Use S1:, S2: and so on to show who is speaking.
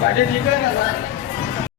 S1: 把这题跟着来。